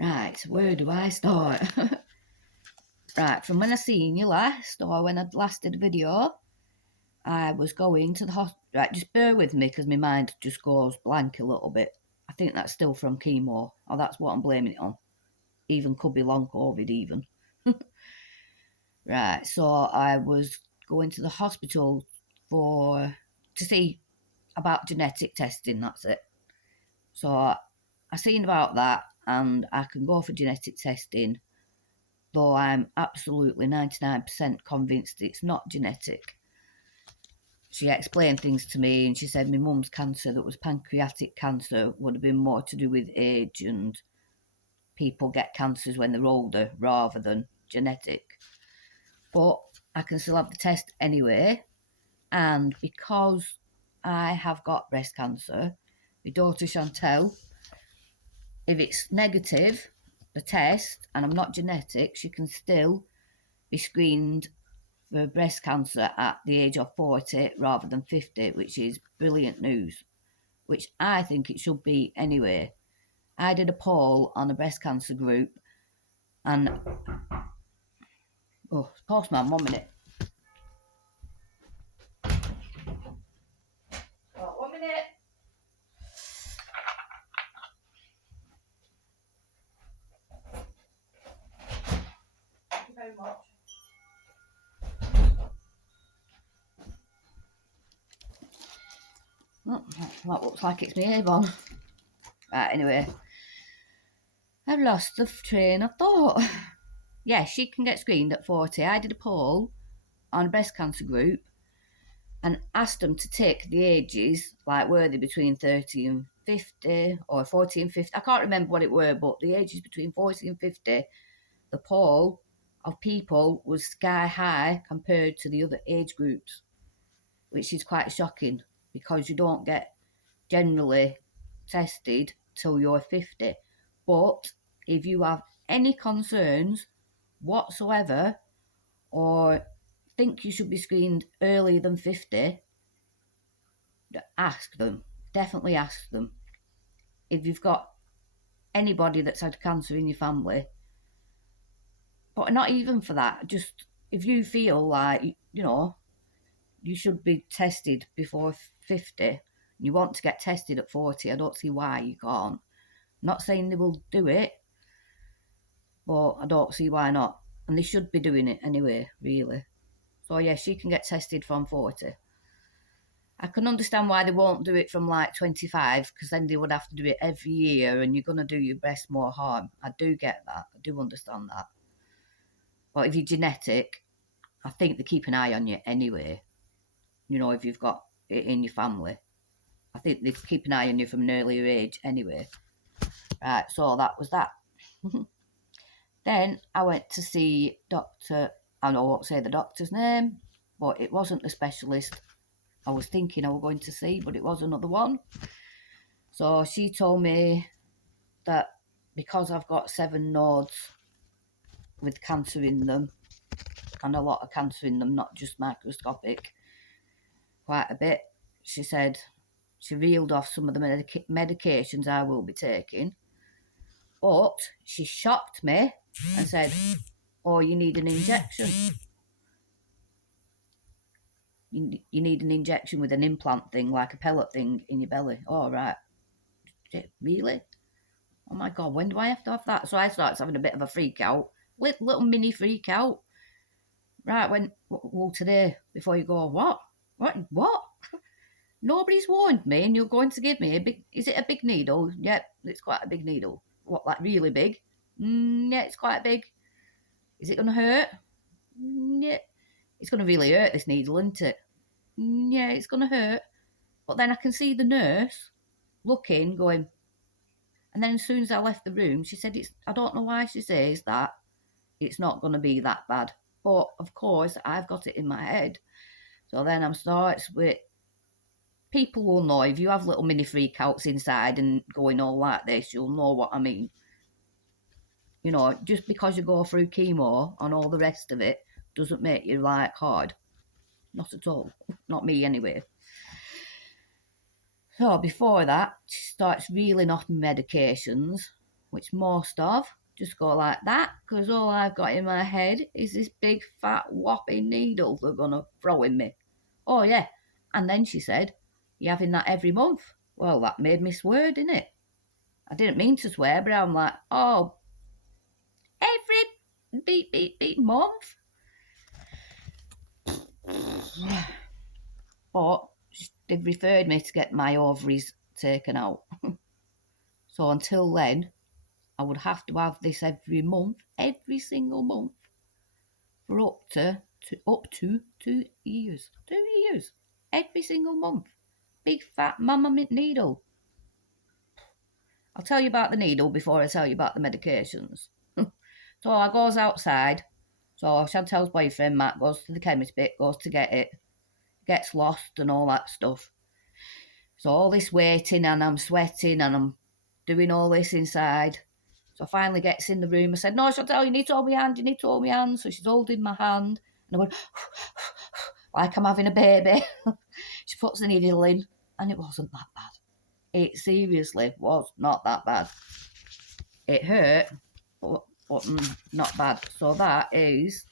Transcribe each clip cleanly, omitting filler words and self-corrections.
Right, where do I start? Right, from when I seen you last, or when I last did a video, I was going to the hospital. Right, just bear with me because my mind just goes blank a little bit. I think that's still from chemo, or that's what I'm blaming it on. Even could be long COVID, even. Right, so I was going to the hospital to see about genetic testing, that's it. So I seen about that, and I can go for genetic testing, though I'm absolutely 99% convinced it's not genetic. She explained things to me, and she said my mum's cancer, that was pancreatic cancer, would have been more to do with age, and people get cancers when they're older rather than genetic. But I can still have the test anyway, and because I have got breast cancer, my daughter Chantel, if it's negative, the test, and I'm not genetic, she can still be screened for breast cancer at the age of 40 rather than 50, which is brilliant news, which I think it should be anyway. I did a poll on a breast cancer group, and postman, 1 minute. Oh, 1 minute. Thank you very much. Oh, that looks like it's me, Avon. Right, anyway, I've lost the train of thought. Yeah, she can get screened at 40. I did a poll on a breast cancer group and asked them to tick the ages, like were they between 30 and 50 or 40 and 50. I can't remember what it were, but the ages between 40 and 50, the poll of people was sky high compared to the other age groups, which is quite shocking because you don't get generally tested till you're 50. But if you have any concerns whatsoever or think you should be screened earlier than 50, ask them. Definitely ask them. If you've got anybody that's had cancer in your family, but not even for that, just if you feel like, you should be tested before 50, you want to get tested at 40, I don't see why you can't. I'm not saying they will do it, but I don't see why not. And they should be doing it anyway, really. So yeah, she can get tested from 40. I can understand why they won't do it from like 25, because then they would have to do it every year and you're going to do your breast more harm. I do get that. I do understand that. But if you're genetic, I think they keep an eye on you anyway. If you've got it in your family, I think they keep an eye on you from an earlier age anyway. Right, so that was that. Then I went to see I won't say the doctor's name, but it wasn't the specialist I was thinking I was going to see, but it was another one. So she told me that because I've got 7 nodes with cancer in them, and a lot of cancer in them, not just microscopic, quite a bit, she said she reeled off some of the medications I will be taking, but she shocked me and said, oh, you need an injection. You need an injection with an implant thing, like a pellet thing in your belly. Oh, right. Really? Oh my God, when do I have to have that? So I started having a bit of a freak out, little mini freak out. Right, well, today, before you go, what? Nobody's warned me, and you're going to give me is it a big needle? Yep, it's quite a big needle. What, like really big? Yeah, it's quite big. Is it going to hurt? Yeah, it's going to really hurt, this needle, isn't it? Yeah, it's going to hurt. But then I can see the nurse looking, going, and then as soon as I left the room, she said, I don't know why she says that, it's not going to be that bad. But of course, I've got it in my head. So then I'm starts with, people will know if you have little mini freakouts inside and going all like this, you'll know what I mean. Just because you go through chemo and all the rest of it doesn't make you like hard. Not at all. Not me anyway. So before that, she starts reeling off medications. which most of just go like that, because all I've got in my head is this big fat whopping needle they're going to throw in me. Oh, yeah. And then she said, you're having that every month. Well, that made me swear, didn't it? I didn't mean to swear, but I'm like, oh, every beep month. But they've referred me to get my ovaries taken out. So until then, I would have to have this every month, every single month, for up to 2 years. 2 years. Every single month. Big fat mama needle. I'll tell you about the needle before I tell you about the medications. So I goes outside. So Chantel's boyfriend, Matt, goes to the chemist bit, goes to get it, gets lost and all that stuff. So all this waiting and I'm sweating and I'm doing all this inside. So I finally gets in the room. I said, no, Chantel, you need to hold my hand, you need to hold my hand. So she's holding my hand. And I went, like I'm having a baby. She puts the needle in and it wasn't that bad. It seriously was not that bad. It hurt, but not bad. So that is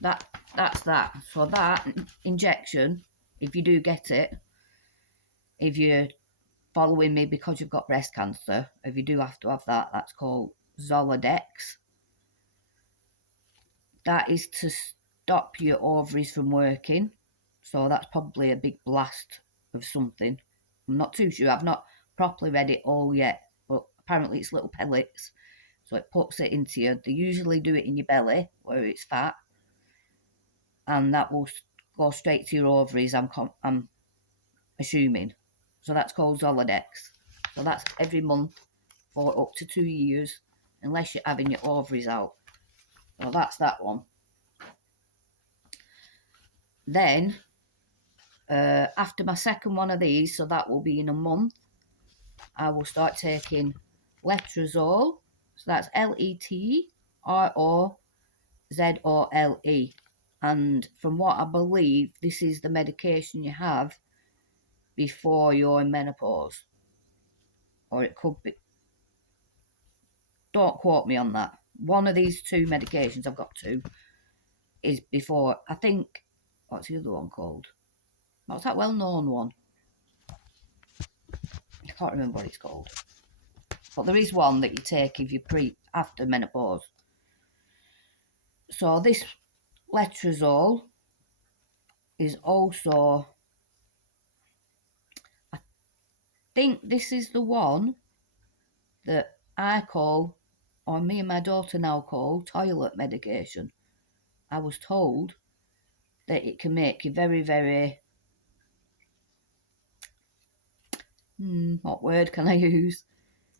that's that. So that injection, if you do get it, if you're following me because you've got breast cancer, if you do have to have that, that's called Zoladex. That is to stop your ovaries from working. So that's probably a big blast of something. I'm not too sure. I've not properly read it all yet, but apparently it's little pellets. So it puts it into you. They usually do it in your belly where it's fat, and that will go straight to your ovaries. I'm assuming. So that's called Zoladex. So that's every month for up to 2 years, unless you're having your ovaries out. So that's that one. Then, after my second one of these, so that will be in a month, I will start taking letrozole. So that's Letrozole. And from what I believe, this is the medication you have before you're in menopause. Or it could be. Don't quote me on that. One of these two medications, I've got two, is before, I think, what's the other one called? What's that well-known one? I can't remember what it's called. But there is one that you take if you're after menopause. So this letrozole is also, I think this is the one that I call, or me and my daughter now call, toilet medication. I was told that it can make you very, very, what word can I use?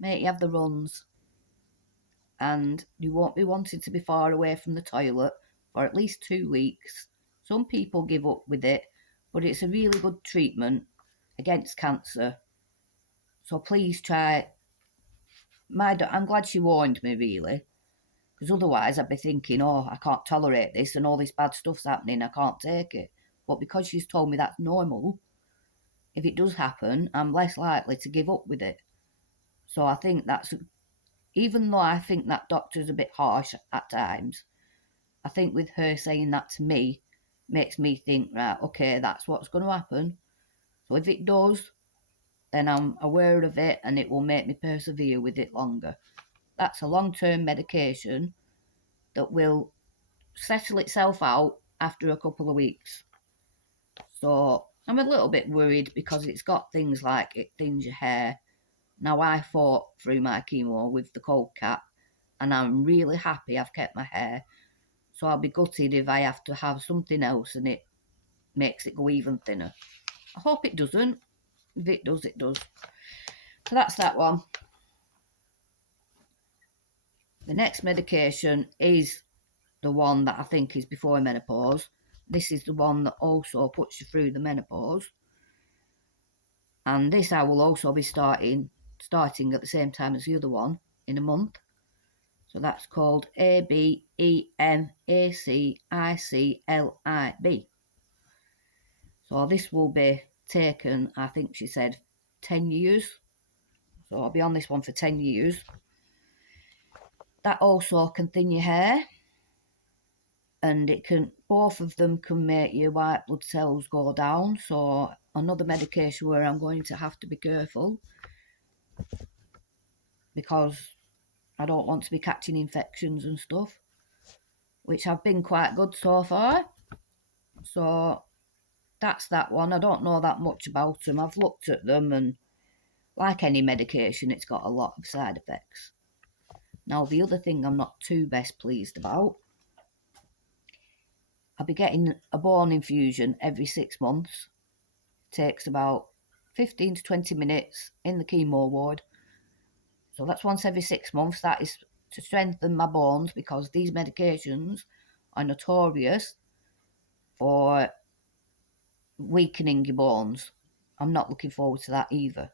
Make you have the runs. And you won't be wanting to be far away from the toilet for at least 2 weeks. Some people give up with it, but it's a really good treatment against cancer. So please try. I'm glad she warned me, really, because otherwise I'd be thinking, oh, I can't tolerate this and all this bad stuff's happening, I can't take it. But because she's told me that's normal, if it does happen, I'm less likely to give up with it. So I think that's, even though I think that doctor's a bit harsh at times, I think with her saying that to me makes me think, right, okay, that's what's going to happen. So if it does, then I'm aware of it and it will make me persevere with it longer. That's a long-term medication that will settle itself out after a couple of weeks. So I'm a little bit worried because it's got things like it thins your hair. Now I fought through my chemo with the cold cap and I'm really happy I've kept my hair. So I'll be gutted if I have to have something else and it makes it go even thinner. I hope it doesn't. If it does, it does. So that's that one. The next medication is the one that I think is before menopause. This is the one that also puts you through the menopause. And this I will also be starting at the same time as the other one in a month. So that's called ABEMACICLIB. So this will be taken, I think she said, 10 years. So I'll be on this one for 10 years. That also can thin your hair, and both of them can make your white blood cells go down. So another medication where I'm going to have to be careful, because I don't want to be catching infections and stuff, which have been quite good so far. So that's that one. I don't know that much about them. I've looked at them, and like any medication, it's got a lot of side effects. Now, the other thing I'm not too best pleased about, I'll be getting a bone infusion every 6 months. It takes about 15 to 20 minutes in the chemo ward. So that's once every 6 months. That is to strengthen my bones, because these medications are notorious for weakening your bones. I'm not looking forward to that either.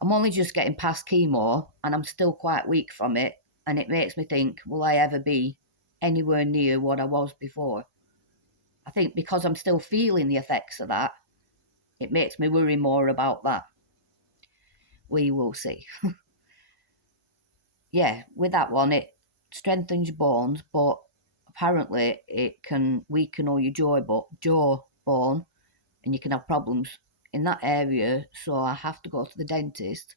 I'm only just getting past chemo, and I'm still quite weak from it, and it makes me think, will I ever be anywhere near what I was before? I think because I'm still feeling the effects of that, it makes me worry more about that. We will see. Yeah, with that one, it strengthens your bones, but apparently it can weaken all your jaw bone, and you can have problems in that area. So I have to go to the dentist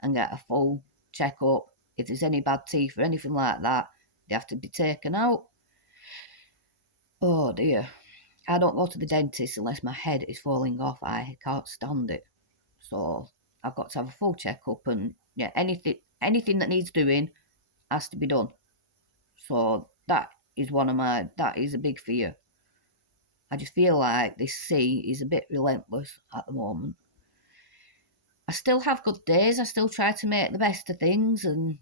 and get a full checkup. If there's any bad teeth or anything like that, they have to be taken out. Oh dear. I don't go to the dentist unless my head is falling off. I can't stand it. So I've got to have a full checkup, and yeah, anything that needs doing has to be done. So that is a big fear. I just feel like this sea is a bit relentless at the moment. I still have good days. I still try to make the best of things, and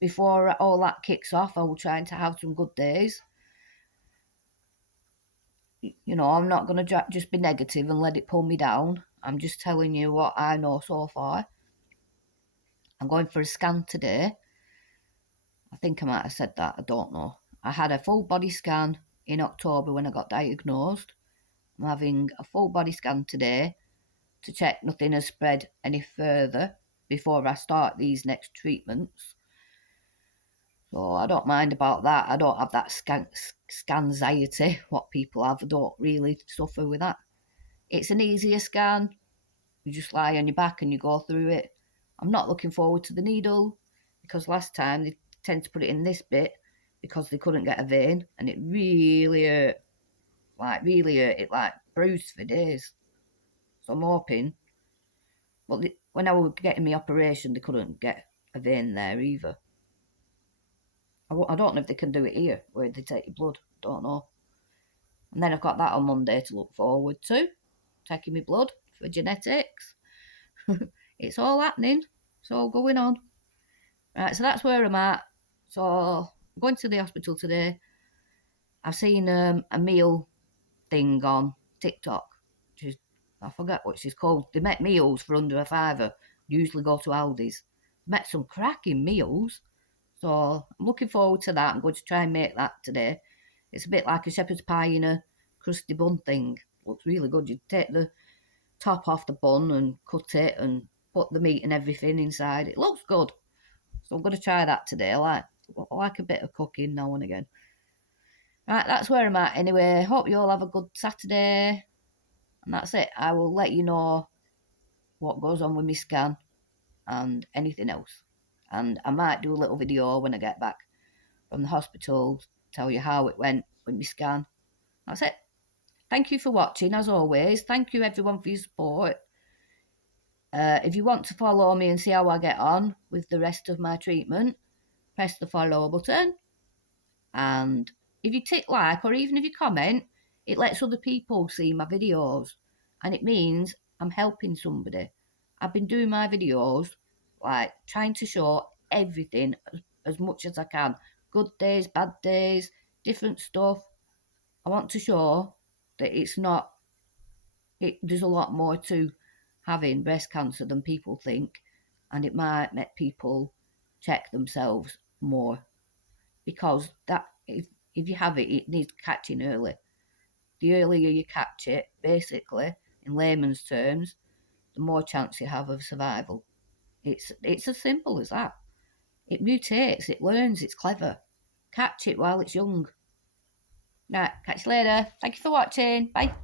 before all that kicks off, I will try to have some good days. You know, I'm not going to just be negative and let it pull me down. I'm just telling you what I know so far. I'm going for a scan today. I think I might have said that. I don't know. I had a full body scan in October when I got diagnosed. I'm having a full body scan today to check nothing has spread any further before I start these next treatments. So I don't mind about that. I don't have that scanxiety, what people have. I don't really suffer with that. It's an easier scan. You just lie on your back and you go through it. I'm not looking forward to the needle, because last time they tend to put it in this bit because they couldn't get a vein, and it really hurt. Like, really hurt. It like bruised for days. So I'm hoping. But when I was getting my operation, they couldn't get a vein there either. I don't know if they can do it here, where they take your blood. Don't know. And then I've got that on Monday to look forward to, taking my blood for genetics. It's all happening. It's all going on. Right, so that's where I'm at. So I'm going to the hospital today. I've seen a meal thing on TikTok. I forget what she's called. They make meals for under a fiver. Usually go to Aldi's. Met some cracking meals. So I'm looking forward to that. I'm going to try and make that today. It's a bit like a shepherd's pie in a crusty bun thing. Looks really good. You take the top off the bun and cut it and put the meat and everything inside. It looks good. So I'm going to try that today. I like a bit of cooking now and again. Right, that's where I'm at anyway. Hope you all have a good Saturday. And that's it. I will let you know what goes on with my scan and anything else. And I might do a little video when I get back from the hospital, tell you how it went with my scan. That's it. Thank you for watching, as always. Thank you, everyone, for your support. If you want to follow me and see how I get on with the rest of my treatment, press the follow button. And if you tick like, or even if you comment, it lets other people see my videos. And it means I'm helping somebody. I've been doing my videos, like trying to show everything as much as I can. Good days, bad days, different stuff. I want to show that there's a lot more to having breast cancer than people think, and it might make people check themselves more, because that if you have it, it needs catching early. The earlier you catch it, basically, in layman's terms, the more chance you have of survival. It's as simple as that. It mutates, it learns, it's clever. Catch it while it's young. Right, catch you later. Thank you for watching. Bye.